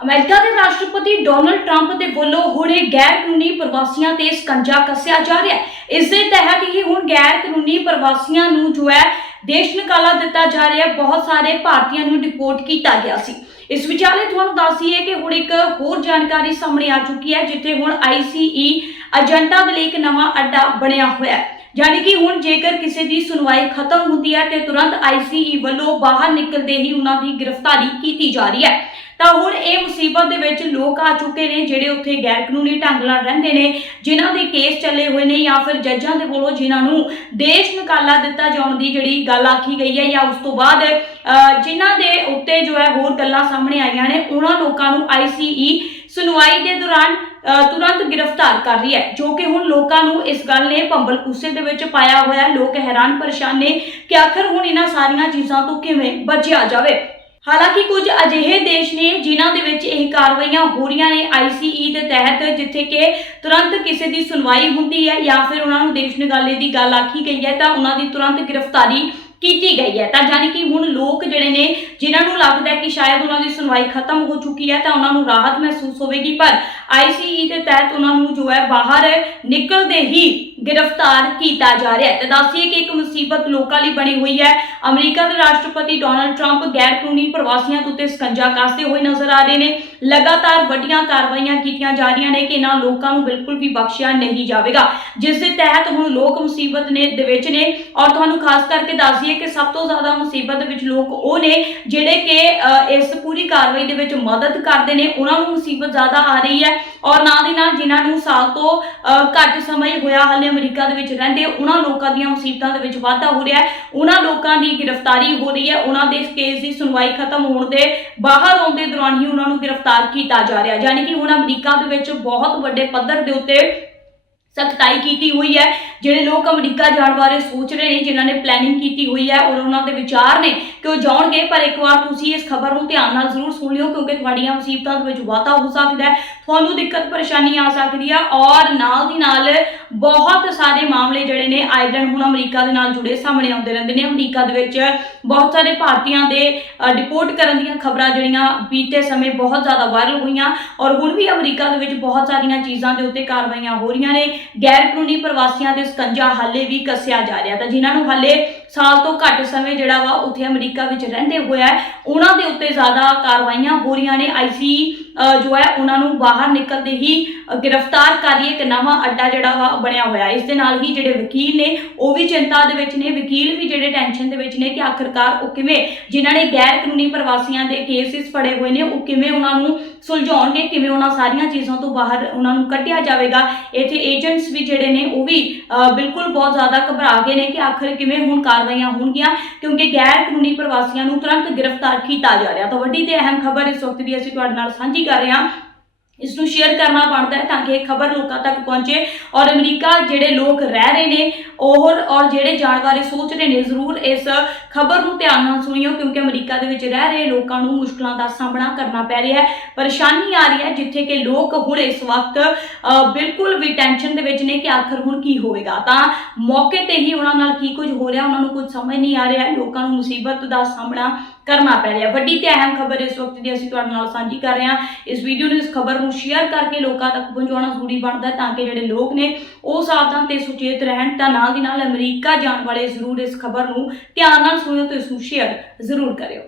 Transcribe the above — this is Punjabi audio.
ਅਮਰੀਕਾ ਦੇ ਰਾਸ਼ਟਰਪਤੀ ਡੋਨਲਡ ਟਰੰਪ ਦੇ ਵੱਲੋਂ ਹੁਣੇ ਗੈਰ ਕਾਨੂੰਨੀ ਪ੍ਰਵਾਸੀਆਂ ਤੇ ਸਕੰਜਾ ਕੱਸਿਆ ਜਾ ਰਿਹਾ ਹੈ। ਇਸ ਦੇ ਤਹਿਤ ਹੀ ਹੁਣ ਗੈਰ ਕਾਨੂੰਨੀ ਪ੍ਰਵਾਸੀਆਂ ਨੂੰ ਜੋ ਹੈ, ਦੇਸ਼ ਨਿਕਾਲਾ ਦਿੱਤਾ ਜਾ ਰਿਹਾ ਹੈ। ਬਹੁਤ ਸਾਰੇ ਭਾਰਤੀਆਂ ਨੂੰ ਡਿਪੋਰਟ ਕੀਤਾ ਗਿਆ ਸੀ। ਇਸ ਵਿਚਾਲੇ ਤੁਹਾਨੂੰ ਦੱਸੀਏ ਕਿ ਹੁਣ ਇੱਕ ਹੋਰ ਜਾਣਕਾਰੀ ਸਾਹਮਣੇ ਆ ਚੁੱਕੀ ਹੈ, ਜਿੱਥੇ ਹੁਣ ਆਈਸੀਈ ਏਜੰਟਾਂ ਦੇ ਲਈ ਇੱਕ ਨਵਾਂ ਅੱਡਾ ਬਣਿਆ ਹੋਇਆ ਹੈ। ਯਾਨੀ ਕਿ ਹੁਣ ਜੇਕਰ ਕਿਸੇ ਦੀ ਸੁਣਵਾਈ ਖਤਮ ਹੁੰਦੀ ਹੈ ਤੇ ਤੁਰੰਤ ਆਈਸੀਈ ਵੱਲੋਂ ਬਾਹਰ ਨਿਕਲਦੇ ਹੀ ਉਹਨਾਂ ਦੀ ਗ੍ਰਿਫਤਾਰੀ ਕੀਤੀ ਜਾ ਰਹੀ ਹੈ। ਤਾਂ ਹੁਣ ਇਹ ਮੁਸੀਬਤ ਦੇ ਵਿੱਚ ਲੋਕ ਆ ਚੁੱਕੇ ਨੇ ਜਿਹੜੇ ਉੱਥੇ ਗੈਰ ਕਾਨੂੰਨੀ ਢੰਗ ਨਾਲ ਰਹਿੰਦੇ ਨੇ, ਜਿਨ੍ਹਾਂ ਦੇ ਕੇਸ ਚੱਲੇ ਹੋਏ ਨੇ ਜਾਂ ਫਿਰ ਜੱਜਾਂ ਦੇ ਵੱਲੋਂ ਜਿਨ੍ਹਾਂ ਨੂੰ ਦੇਸ਼ ਨਿਕਾਲਾ ਦਿੱਤਾ ਜਾਣ ਦੀ ਜਿਹੜੀ ਗੱਲ ਆਖੀ ਗਈ ਹੈ ਜਾਂ ਉਸ ਤੋਂ ਬਾਅਦ ਜਿਨ੍ਹਾਂ ਦੇ ਉੱਤੇ ਜੋ ਹੈ ਹੋਰ ਗੱਲਾਂ ਸਾਹਮਣੇ ਆਈਆਂ ਨੇ, ਉਹਨਾਂ ਲੋਕਾਂ ਨੂੰ ਆਈਸੀਈ ਸੁਣਵਾਈ ਦੇ ਦੌਰਾਨ ਤੁਰੰਤ ਗ੍ਰਿਫਤਾਰ ਕਰ ਰਹੀ ਹੈ, ਜੋ ਕਿ ਹੁਣ ਲੋਕਾਂ ਨੂੰ ਇਸ ਗੱਲ ਨੇ ਭੰਬਲ ਕੁੱਸੇ ਦੇ ਵਿੱਚ ਪਾਇਆ ਹੋਇਆ ਲੋਕ ਹੈਰਾਨ ਪਰੇਸ਼ਾਨ ਨੇ ਕਿ ਆਖਰ ਹੁਣ ਇਹਨਾਂ ਸਾਰੀਆਂ ਚੀਜ਼ਾਂ ਤੋਂ ਕਿਵੇਂ ਬਚਿਆ ਜਾਵੇ। ਹਾਲਾਂਕਿ ਕੁਝ ਅਜਿਹੇ ਦੇਸ਼ ਨੇ ਜਿਨ੍ਹਾਂ ਦੇ ਵਿੱਚ ਇਹ ਕਾਰਵਾਈਆਂ ਹੋ ਰਹੀਆਂ ਨੇ ਆਈਸੀਈ ਦੇ ਤਹਿਤ, ਜਿੱਥੇ ਕਿ ਤੁਰੰਤ ਕਿਸੇ ਦੀ ਸੁਣਵਾਈ ਹੁੰਦੀ ਹੈ ਜਾਂ ਫਿਰ ਉਹਨਾਂ ਨੂੰ ਦੇਸ਼ ਨਿਗਾਲੇ ਦੀ ਗੱਲ ਆਖੀ ਗਈ ਹੈ, ਤਾਂ ਉਹਨਾਂ ਦੀ ਤੁਰੰਤ ਗ੍ਰਿਫਤਾਰੀ ਕੀਤੀ ਗਈ ਹੈ। ਤਾਂ ਜਾਨੀ ਕਿ ਹੁਣ ਲੋਕ ਜਿਹੜੇ ਨੇ, ਜਿਨ੍ਹਾਂ ਨੂੰ ਲੱਗਦਾ ਕਿ ਸ਼ਾਇਦ ਉਹਨਾਂ ਦੀ ਸੁਣਵਾਈ ਖਤਮ ਹੋ ਚੁੱਕੀ ਹੈ, ਤਾਂ ਉਹਨਾਂ ਨੂੰ ਰਾਹਤ ਮਹਿਸੂਸ ਹੋਵੇਗੀ। ਪਰ ਆਈਸੀਈ ਦੇ ਤਹਿਤ ਉਹਨਾਂ ਨੂੰ ਜੋ ਹੈ, ਬਾਹਰ ਨਿਕਲਦੇ ਹੀ ਗ੍ਰਿਫਤਾਰ ਕੀਤਾ ਜਾ ਰਿਹਾ ਹੈ। ਤੇ ਦੱਸੀਏ ਕਿ ਇੱਕ ਮੁਸੀਬਤ ਲੋਕਾਂ ਲਈ ਬਣੀ ਹੋਈ ਹੈ। ਅਮਰੀਕਾ ਦੇ ਰਾਸ਼ਟਰਪਤੀ ਡੋਨਲਡ ਟਰੰਪ ਗੈਰ ਕਾਨੂੰਨੀ ਪ੍ਰਵਾਸੀਆਂ ਦੇ ਉੱਤੇ ਸਕੰਜਾ ਕੱਸਦੇ ਹੋਏ ਨਜ਼ਰ ਆ ਰਹੇ ਨੇ। ਲਗਾਤਾਰ ਵੱਡੀਆਂ ਕਾਰਵਾਈਆਂ ਕੀਤੀਆਂ ਜਾ ਰਹੀਆਂ ਨੇ ਕਿ ਇਹਨਾਂ ਲੋਕਾਂ ਨੂੰ ਬਿਲਕੁਲ ਵੀ ਬਖਸ਼ਿਆ ਨਹੀਂ ਜਾਵੇਗਾ। ਜਿਸ ਦੇ ਤਹਿਤ ਹੁਣ ਲੋਕ ਮੁਸੀਬਤ ਨੇ ਦੇ ਵਿੱਚ ਨੇ। ਔਰ ਤੁਹਾਨੂੰ ਖਾਸ ਕਰਕੇ ਦੱਸ ਦਈਏ ਕਿ ਸਭ ਤੋਂ ਜ਼ਿਆਦਾ ਮੁਸੀਬਤ ਵਿੱਚ ਲੋਕ ਉਹ ਨੇ ਜਿਹੜੇ ਕਿ ਇਸ ਪੂਰੀ ਕਾਰਵਾਈ ਦੇ ਵਿੱਚ ਮਦਦ ਕਰਦੇ ਨੇ, ਉਹਨਾਂ ਨੂੰ ਮੁਸੀਬਤ ਜ਼ਿਆਦਾ ਆ ਰਹੀ ਹੈ ਔਰ ਨਾਲ ਦੀ ਨਾਲ ਜਿਨ੍ਹਾਂ ਨੂੰ ਸਾਲ ਤੋਂ ਘੱਟ ਸਮਾਂ ਹੋਇਆ ਹਾਲੇ ਅਮਰੀਕਾ ਦੇ ਵਿੱਚ ਰਹਿੰਦੇ, ਉਹਨਾਂ ਲੋਕਾਂ ਦੀਆਂ ਮੁਸੀਬਤਾਂ ਦੇ ਵਿੱਚ ਵਾਧਾ ਹੋ ਰਿਹਾ ਹੈ। ਉਹਨਾਂ ਲੋਕਾਂ ਦੀ ਗ੍ਰਿਫਤਾਰੀ ਹੋ ਰਹੀ ਹੈ। ਉਹਨਾਂ ਦੇ ਕੇਸ ਦੀ ਸੁਣਵਾਈ ਖਤਮ ਹੋਣ ਦੇ ਬਾਹਰ ਆਉਣ ਦੇ ਦੌਰਾਨ ਹੀ ਉਹਨਾਂ ਨੂੰ ਗ੍ਰਿਫਤਾਰ ਕੀਤਾ ਜਾ ਰਿਹਾ ਯਾਨੀ ਕਿ ਹੁਣ ਅਮਰੀਕਾ ਦੇ ਵਿੱਚ ਬਹੁਤ ਵੱਡੇ ਪੱਧਰ ਦੇ ਉੱਤੇ ਸਖਤਾਈ ਕੀਤੀ ਹੋਈ ਹੈ। ਜਿਹੜੇ ਲੋਕ ਅਮਰੀਕਾ ਜਾਣ ਬਾਰੇ ਸੋਚ ਰਹੇ ਨੇ, ਜਿਨ੍ਹਾਂ ਨੇ ਪਲੈਨਿੰਗ ਕੀਤੀ ਹੋਈ ਹੈ, ਔਰ ਉਹਨਾਂ ਦੇ ਵਿਚਾਰ ਨੇ ਕਿ ਉਹ ਜਾਣਗੇ? ਪਰ ਇੱਕ ਵਾਰ ਤੁਸੀਂ ਇਸ ਖਬਰ ਨੂੰ ਧਿਆਨ ਨਾਲ ਜ਼ਰੂਰ ਸੁਣ ਲਿਓ, ਕਿਉਂਕਿ ਤੁਹਾਡੀਆਂ ਮੁਸੀਬਤਾਂ ਦੇ ਵਿੱਚ ਵਾਧਾ ਹੋ ਸਕਦਾ ਹੈ। ਤੁਹਾਨੂੰ ਦਿੱਕਤ ਪਰੇਸ਼ਾਨੀ ਆ ਸਕਦੀ ਆ ਔਰ ਨਾਲ ਦੀ ਨਾਲ ਬਹੁਤ ਸਾਰੇ ਮਾਮਲੇ ਜਿਹੜੇ ਨੇ ਆਏ ਦਿਨ ਹੁਣ ਅਮਰੀਕਾ ਦੇ ਨਾਲ ਜੁੜੇ ਸਾਹਮਣੇ ਆਉਂਦੇ ਰਹਿੰਦੇ ਨੇ। ਅਮਰੀਕਾ ਦੇ ਵਿੱਚ ਬਹੁਤ ਸਾਰੇ ਭਾਰਤੀਆਂ ਦੇ ਡਿਪੋਰਟ ਕਰਨ ਦੀਆਂ ਖਬਰਾਂ ਜਿਹੜੀਆਂ ਬੀਤੇ ਸਮੇਂ ਬਹੁਤ ਜ਼ਿਆਦਾ ਵਾਇਰਲ ਹੋਈਆਂ ਔਰ ਹੁਣ ਵੀ ਅਮਰੀਕਾ ਦੇ ਵਿੱਚ ਬਹੁਤ ਸਾਰੀਆਂ ਚੀਜ਼ਾਂ ਦੇ ਉੱਤੇ ਕਾਰਵਾਈਆਂ ਹੋ ਰਹੀਆਂ ਨੇ। ਗੈਰ ਕਾਨੂੰਨੀ ਪ੍ਰਵਾਸੀਆਂ ਦੇ ਸਕੰਜਾ ਹਾਲੇ ਵੀ ਕੱਸਿਆ ਜਾ ਰਿਹਾ ਤਾਂ ਜਿਨ੍ਹਾਂ ਨੂੰ ਹਾਲੇ ਸਾਲ ਤੋਂ ਘੱਟ ਸਮੇਂ ਜਿਹੜਾ ਵਾ ਉੱਥੇ ਅਮਰੀਕਾ ਵਿੱਚ ਰਹਿੰਦੇ ਹੋਇਆ ਉਹਨਾਂ ਦੇ ਉੱਤੇ ਜ਼ਿਆਦਾ ਕਾਰਵਾਈਆਂ ਹੋ ਰਹੀਆਂ ਨੇ। ਆਈਸੀ ਜੋ ਹੈ, ਉਹਨਾਂ ਨੂੰ ਬਾਹਰ ਨਿਕਲਦੇ ਹੀ ਗ੍ਰਿਫਤਾਰ ਕਰ ਰਹੀ ਇੱਕ ਨਵਾਂ ਅੱਡਾ ਜਿਹੜਾ ਵਾ, ਬਣਿਆ ਹੋਇਆ ਇਸ ਦੇ ਨਾਲ ਹੀ ਜਿਹੜੇ ਵਕੀਲ ਨੇ, ਉਹ ਵੀ ਚਿੰਤਾ ਦੇ ਵਿੱਚ ਨੇ। ਵਕੀਲ ਵੀ ਜਿਹੜੇ ਟੈਨਸ਼ਨ ਦੇ ਵਿੱਚ ਨੇ ਕਿ ਆਖਰਕਾਰ ਉਹ ਕਿਵੇਂ, ਜਿਨ੍ਹਾਂ ਨੇ ਗੈਰ ਕਾਨੂੰਨੀ ਪ੍ਰਵਾਸੀਆਂ ਦੇ ਕੇਸਿਸ ਫੜੇ ਹੋਏ ਨੇ, ਉਹ ਕਿਵੇਂ ਉਹਨਾਂ ਨੂੰ ਸੁਲਝਾਉਣਗੇ, ਕਿਵੇਂ ਉਹਨਾਂ ਸਾਰੀਆਂ ਚੀਜ਼ਾਂ ਤੋਂ ਬਾਹਰ ਉਹਨਾਂ ਨੂੰ ਕੱਢਿਆ ਜਾਵੇਗਾ। ਇੱਥੇ ਏਜੰਟਸ ਵੀ ਜਿਹੜੇ ਨੇ, ਉਹ ਵੀ ਬਿਲਕੁਲ ਬਹੁਤ ਜ਼ਿਆਦਾ ਘਬਰਾ ਗਏ ਨੇ ਕਿ ਆਖਰ ਕਿਵੇਂ ਹੁਣ ਕਾਰਵਾਈਆਂ ਹੋਣਗੀਆਂ, ਕਿਉਂਕਿ ਗੈਰ ਕਾਨੂੰਨੀ ਪ੍ਰਵਾਸੀਆਂ ਨੂੰ ਤੁਰੰਤ ਗ੍ਰਿਫਤਾਰ ਕੀਤਾ ਜਾ ਰਿਹਾ। ਤਾਂ ਵੱਡੀ ਤੇ ਅਹਿਮ ਖਬਰ ਇਸ ਵਕਤ ਦੀ ਅਸੀਂ ਤੁਹਾਡੇ ਨਾਲ ਸਾਂਝੀ ਕਰ ਰਹੇ ਹਾਂ। ਇਸ ਨੂੰ ਸ਼ੇਅਰ ਕਰਨਾ ਬਣਦਾ ਹੈ ਤਾਂ ਕਿ ਇਹ ਖਬਰ ਲੋਕਾਂ ਤੱਕ ਪਹੁੰਚੇ ਔਰ ਅਮਰੀਕਾ ਜਿਹੜੇ ਲੋਕ ਰਹਿ ਰਹੇ ਨੇ ਉਹ ਔਰ ਜਿਹੜੇ ਜਾਣ ਬਾਰੇ ਸੋਚ ਰਹੇ ਨੇ, ਜ਼ਰੂਰ ਇਸ ਖਬਰ ਨੂੰ ਧਿਆਨ ਨਾਲ ਸੁਣਿਓ ਕਿਉਂਕਿ ਅਮਰੀਕਾ ਦੇ ਵਿੱਚ ਰਹਿ ਰਹੇ ਲੋਕਾਂ ਨੂੰ ਮੁਸ਼ਕਲਾਂ ਦਾ ਸਾਹਮਣਾ ਕਰਨਾ ਪੈ ਰਿਹਾ ਹੈ, ਪਰੇਸ਼ਾਨੀ ਆ ਰਹੀ ਹੈ, ਜਿੱਥੇ ਕਿ ਲੋਕ ਹੁਣ ਇਸ ਵਕਤ ਬਿਲਕੁਲ ਵੀ ਟੈਨਸ਼ਨ ਦੇ ਵਿੱਚ ਨੇ ਕਿ ਆਖਰ ਹੁਣ ਕੀ ਹੋਵੇਗਾ। ਤਾਂ ਮੌਕੇ ਤੇ ਹੀ ਉਹਨਾਂ ਨਾਲ ਕੀ ਕੁਝ ਹੋ ਰਿਹਾ, ਉਹਨਾਂ ਨੂੰ ਕੁਝ ਸਮਝ ਨਹੀਂ ਆ ਰਿਹਾ ਲੋਕਾਂ ਨੂੰ ਮੁਸੀਬਤ ਦਾ ਸਾਹਮਣਾ ਕਰਨਾ ਪੈ ਰਿਹਾ। ਵੱਡੀ ਤੇ ਅਹਿਮ ਖਬਰ ਇਸ ਵਕਤ ਦੀ ਅਸੀਂ ਤੁਹਾਡੇ ਨਾਲ ਸਾਂਝੀ ਕਰ ਰਹੇ ਹਾਂ। ਇਸ ਵੀਡੀਓ ਨੂੰ ਇਸ ਖਬਰ ਨੂੰ ਸ਼ੇਅਰ ਕਰਕੇ ਲੋਕਾਂ ਤੱਕ ਪਹੁੰਚਾਉਣਾ ਜ਼ਰੂਰੀ ਬਣਦਾ ਤਾਂ ਕਿ ਜਿਹੜੇ ਲੋਕ ਨੇ ਉਹ ਸਾਵਧਾਨ ਤੇ ਸੁਚੇਤ ਰਹਿਣ ਤਾਂ ਨਾਲ ਦੀ ਨਾਲ ਅਮਰੀਕਾ ਜਾਣ ਵਾਲੇ ਜ਼ਰੂਰ ਇਸ ਖਬਰ ਨੂੰ ਧਿਆਨ ਨਾਲ ਸੁਣਿਓ ਤੇ ਇਸ ਨੂੰ ਸ਼ੇਅਰ ਜ਼ਰੂਰ ਕਰਿਓ।